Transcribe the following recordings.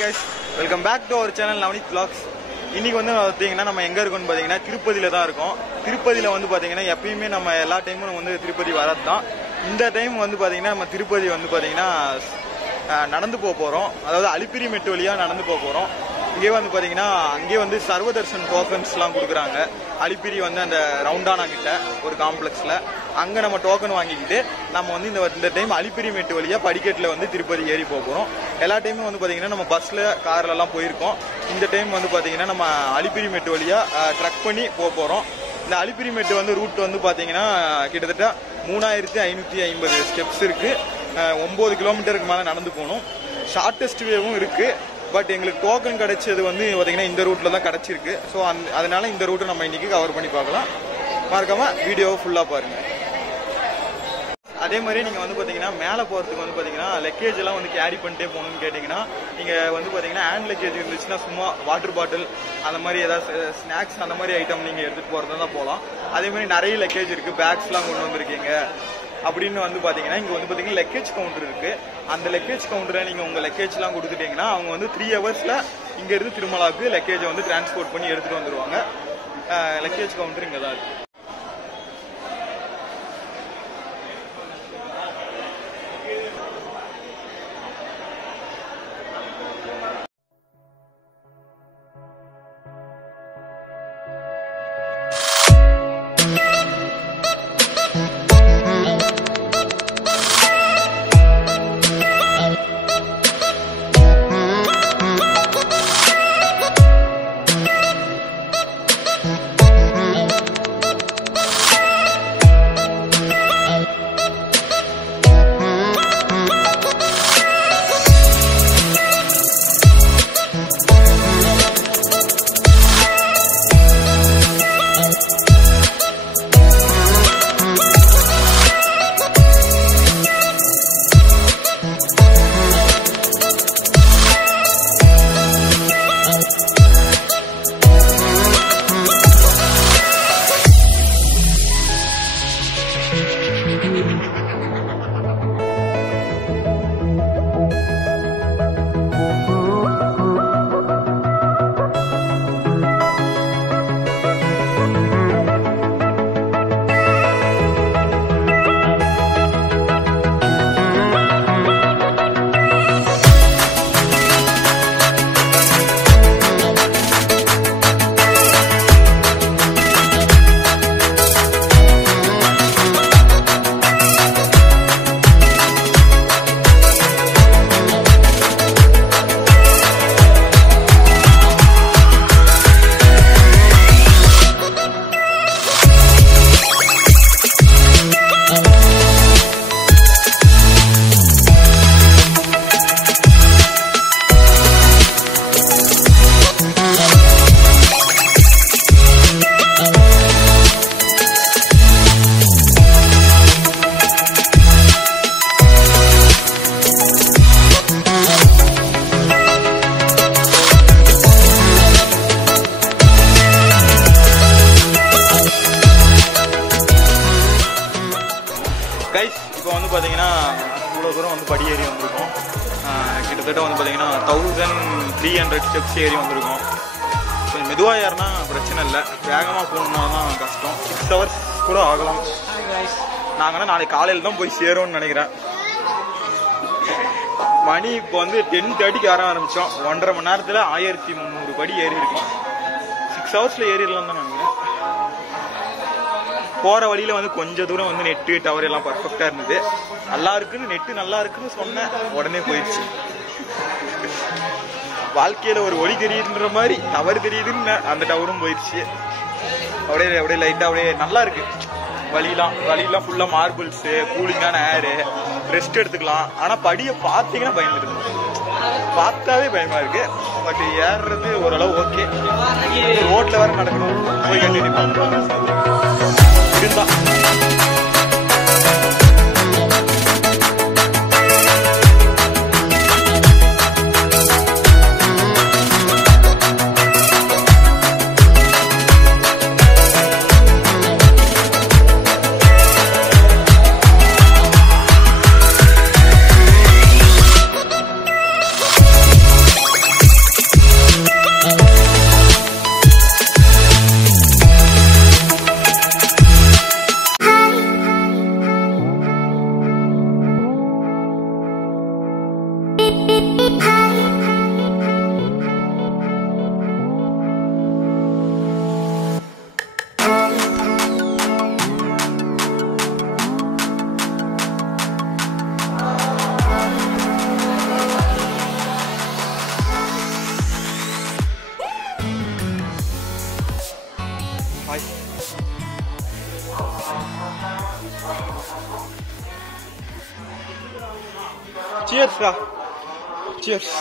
guys, welcome back to our channel Navneet Vlogs. இன்னைக்கு வந்து பாத்தீங்கன்னா நம்ம எங்க இருக்கோம்னு பாத்தீங்கன்னா திருப்பதியில தான் இருக்கோம். திருப்பதியில வந்து பாத்தீங்கன்னா எப்பயுமே நம்ம எல்லா டைமும் வந்து திருப்பதி வரது தான். இந்த டைம் வந்து பாத்தீங்கன்னா நம்ம திருப்பதி வந்து பாத்தீங்கன்னா நடந்து போறோம். அதாவது அலிப்பிரி மெட்டு வழியா நடந்து போறோம். இங்கே வந்து பாத்தீங்கன்னா அங்கே வந்து சர்வதர்ஷன் டோக்கன்ஸ்லாம் கொடுக்குறாங்க. அலிப்பிரி வந்து அந்த ரவுண்டானா கிட்ட ஒரு காம்ப்ளெக்ஸ்ல அங்க நம்ம டோக்கன் வாங்கிக்கிட்டு நம்ம வந்து இந்த டைம் அலிப்பிரி மெட்டு வழியா படிக்கட்டில் வந்து திருப்பதி ஏறி போறோம். எல்லா டைமும் வந்து பாத்தீங்கன்னா நம்ம பஸ்ல கார்ல எல்லாம் போயிருக்கோம். இந்த டைம் வந்து பாத்தீங்கன்னா நம்ம அலிப்பிரி மெட்டு வழியா ட்ரக் பண்ணி போறோம். இந்த அலிப்பிரி மெட்டு வந்து ரூட் வந்து பாத்தீங்கன்னா கிட்டத்தட்ட 3550 ஸ்டெப்ஸ் இருக்கு. 9 கிலோமீட்டருக்கு மேல நடந்து போகணும். ஷார்டஸ்ட் வேவும் இருக்கு. பட் எங்களுக்கு டோக்கன் கிடைச்சது வந்து பாத்தீங்கன்னா இந்த ரூட்ல தான் கிடைச்சிருக்கு. ஸோ அதனால இந்த ரூட்டை நம்ம இன்னைக்கு கவர் பண்ணி பார்க்கலாம். மறக்காம வீடியோவை ஃபுல்லா பாருங்க. அதே மாதிரி நீங்க வந்து பாத்தீங்கன்னா மேல போறதுக்கு வந்து பாத்தீங்கன்னா லக்கேஜ் எல்லாம் வந்து கேரி பண்ணிட்டே போகணும்னு கேட்டீங்கன்னா நீங்க வந்து பாத்தீங்கன்னா ஹேண்ட் லக்கேஜ் இருந்துச்சுன்னா சும்மா வாட்டர் பாட்டில் அந்த மாதிரி ஏதாவது ஸ்நாக்ஸ் அந்த மாதிரி ஐட்டம் நீங்க எடுத்துட்டு போறதா தான் போகலாம். அதே மாதிரி நிறைய லக்கேஜ் இருக்கு. பேக்ஸ் எல்லாம் கொண்டு வந்திருக்கீங்க அப்படின்னு வந்து பாத்தீங்கன்னா இங்க வந்து பாத்தீங்கன்னா லக்கேஜ் கவுண்டர் இருக்கு. அந்த லக்கேஜ் கவுண்டரை நீங்க உங்க லக்கேஜ் எல்லாம் கொடுத்துட்டீங்கன்னா அவங்க வந்து 3 ஹவர்ஸ்ல இங்க இருந்து திருமலாவுக்கு லக்கேஜை வந்து டிரான்ஸ்போர்ட் பண்ணி எடுத்துட்டு வந்துருவாங்க. லக்கேஜ் கவுண்டர் இங்க தான் இருக்கு. இப்போ வந்து பார்த்தீங்கன்னா இவ்வளோ தூரம் வந்து படி ஏறி வந்திருக்கோம். கிட்டத்தட்ட வந்து பார்த்தீங்கன்னா 1300 ஸ்டெப்ஸ் ஏறி வந்திருக்கோம். கொஞ்சம் மெதுவாக ஏறினா பிரச்சனை இல்லை. வேகமாக போகணுன்னா தான் கஷ்டம். 6 ஹவர்ஸ் கூட ஆகலாம். நாங்கள் நாளைக்கு காலையில் தான் போய் சேரோம்னு நினைக்கிறேன். மணி இப்போ வந்து 10:30க்கு ஏற ஆரம்பித்தோம். 1.5 மணி நேரத்தில் 1300 படி ஏறி இருக்கோம். 6 ஹவர்ஸில் ஏறிடலாம் தான் நினைக்கிறேன். போற வழியில வந்து கொஞ்ச தூரம் வந்து நெட்டு டவர் எல்லாம் பர்ஃபெக்டா இருந்தது. நல்லா இருக்குன்னு நெட்டு நல்லா இருக்குன்னு சொன்னேன், உடனே போயிடுச்சு. வாழ்க்கையில ஒரு ஒளி தெரியுதுன்ற மாதிரி டவர் தெரியுதுன்னு அந்த டவரும் போயிடுச்சு. அப்படியே லைட்டா அப்படியே நல்லா இருக்கு. வழியெல்லாம் ஃபுல்லா மார்பிள்ஸ், கூலிங்கான ஏரு, ரெஸ்ட் எடுத்துக்கலாம். ஆனா படியை பார்த்தீங்கன்னா பயந்துருக்கு. பார்த்தாவே பயமா இருக்கு. பட் ஏறுறது ஓரளவு ஓகே. ரோட்ல வேற நடக்கணும். போய் கண்டினியூ பண்ணுறோம் இருந்தா ஹாய். சியர்ஸ்டா, சியர்ஸ்.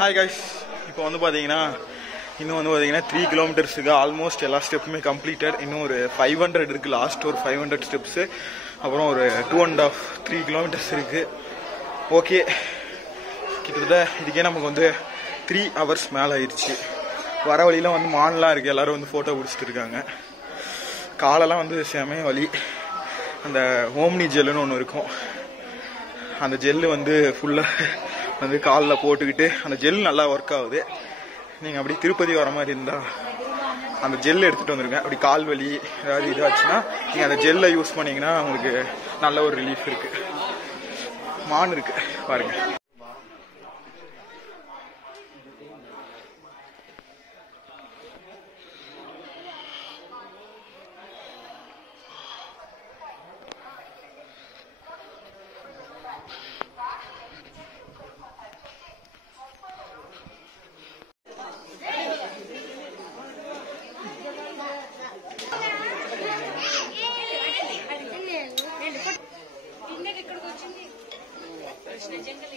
ஹாய் கைஸ், இப்போ வந்து பார்த்தீங்கன்னா இன்னும் வந்து பார்த்தீங்கன்னா 3 கிலோமீட்டர்ஸ் இருக்குது. ஆல்மோஸ்ட் எல்லா ஸ்டெப்புமே கம்ப்ளீட்டட். இன்னும் ஒரு 500 இருக்குது. லாஸ்ட் ஒரு 500 ஸ்டெப்ஸு. அப்புறம் ஒரு 2.5-3 கிலோமீட்டர்ஸ் இருக்குது. ஓகே, கிட்டத்தட்ட இதுக்கே நமக்கு வந்து 3 hours மேலே ஆயிடுச்சு. வர வழியில் வந்து மான்லாம் இருக்குது. எல்லோரும் வந்து ஃபோட்டோ பிடிச்சிட்டு இருக்காங்க. காலெல்லாம் வந்து செமைய வலி. அந்த ஓம்னி ஜெல்லுன்னு ஒன்று இருக்கும். அந்த ஜெல்லு வந்து ஃபுல்லாக வந்து காலில் போட்டுக்கிட்டு அந்த ஜெல் நல்லா ஒர்க் ஆகுது. நீங்கள் அப்படி திருப்பதி வர மாதிரி இருந்தால் அந்த ஜெல் எடுத்துகிட்டு வந்துருங்க. அப்படி கால் வலி ஏதாவது இதாச்சுன்னா நீங்கள் அந்த ஜெல்லை யூஸ் பண்ணிங்கன்னா உங்களுக்கு நல்ல ஒரு ரிலீஃப் இருக்குது. மான் இருக்குது பாருங்கள். జంగల్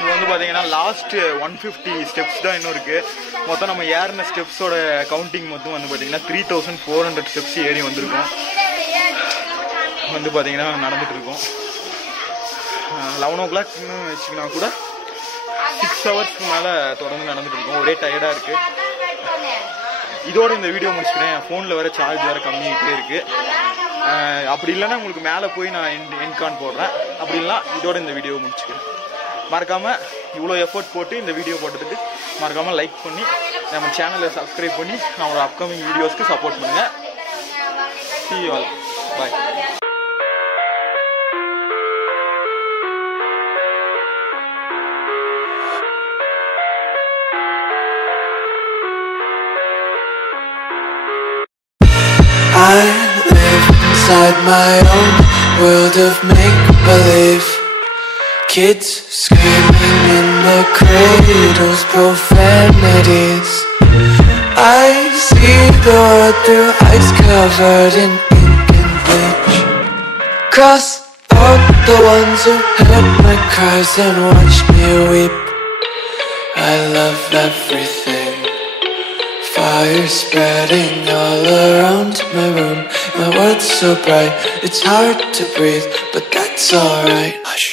இது வந்து பார்த்தீங்கன்னா லாஸ்ட் 150 ஸ்டெப்ஸ் தான் இன்னும் இருக்கு. மொத்தம் நம்ம ஏறின ஸ்டெப்ஸோட கவுண்டிங் மொத்தம் வந்து பார்த்தீங்கன்னா 3400 ஸ்டெப்ஸ் ஏறி வந்திருக்கோம். வந்து பார்த்தீங்கன்னா நடந்துட்டு இருக்கோம். 11 o'clock வச்சுக்கினா கூட 6 ஹவர்ஸ்க்கு மேலே தொடர்ந்து நடந்துட்டு இருக்கோம். ஒரே டயர்டாக இருக்கு. இதோட இந்த வீடியோ முடிச்சுக்கிறேன். என் ஃபோனில் வேற சார்ஜ் வேற கம்மியாகிட்டே இருக்கு. அப்படி இல்லைன்னா உங்களுக்கு மேலே போய் நான் என்கான் போடுறேன். அப்படி இல்லைனா இதோட இந்த வீடியோ முடிச்சுக்கிறேன். மறக்காம இவ்வளோ எஃபோர்ட் போட்டு இந்த வீடியோ போட்டதுக்கு மறக்காம லைக் பண்ணி நம்ம சேனலை சப்ஸ்கிரைப் பண்ணி நம்மளோட அப்கமிங் வீடியோஸ்க்கு சப்போர்ட் பண்ணுங்க. See you all. Bye. I live inside my own world of make-believe. Kids screaming in the cradles, profanities. I see the world through ice covered in ink and bleach. Cross out the ones who heard my cries and watched me weep. I love everything. Fire spreading all around my room. My world's so bright, it's hard to breathe, but that's alright. Hush.